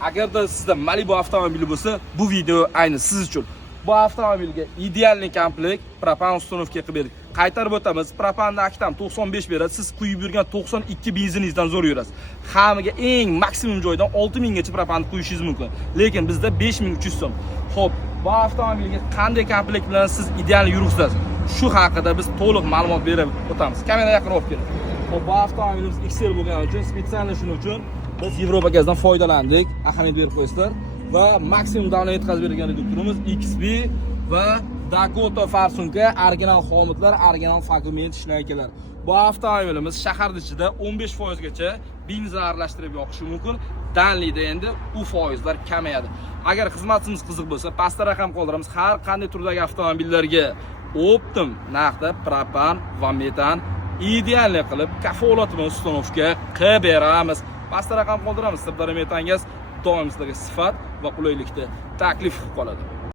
Agarda sizda Malibu avtomobili bo'lsa, bu video ayni siz uchun. Bu avtomobilga idealniy komplekt propan uстановка qilib berdik. Qaytarib o'tamiz. Propanni aktam 95 beradi. Siz quyib yurgan 92 benziningizdan zo'r yurasiz. Hamiga eng maksimum joydan 6000 gacha propanni quyishingiz mumkin. Lekin bizda 5300 so'm. Xo'p, bu avtomobilga qanday komplekt bilan siz ideal yuribsiz? Shu haqida biz to'liq ma'lumot berib o'tamiz. Kamera yaqin olib keling. Xo'p, bu avtomobilimiz XL bo'lgani uchun, spetsial shuning uchun biz Yevropa gazdan foydalandik. Ahamiyat berib qo'ysizlar. Va maksimum davlat yetkazib bergan reduktorimiz XB va Dakota Farsunga original xomutlar, original fragment ishlaganlar. Bu avtomobilimiz shahar ichida 15% gacha benzin aralashtirib yoqishi mumkin. Danlida endi u foizlar kamayadi. Agar xizmatimiz qiziq bo'lsa, pastda raqam qoldiramiz. Har qanday turdagi avtomobillarga optim narxda propan va metan idealni qilib kafolat bilan uстановка qilib beramiz. Pastda raqam qoldiramiz. Sirdaryo metan gaz doim sizlarga sifat va qulaylikda taklif qilib qoladi.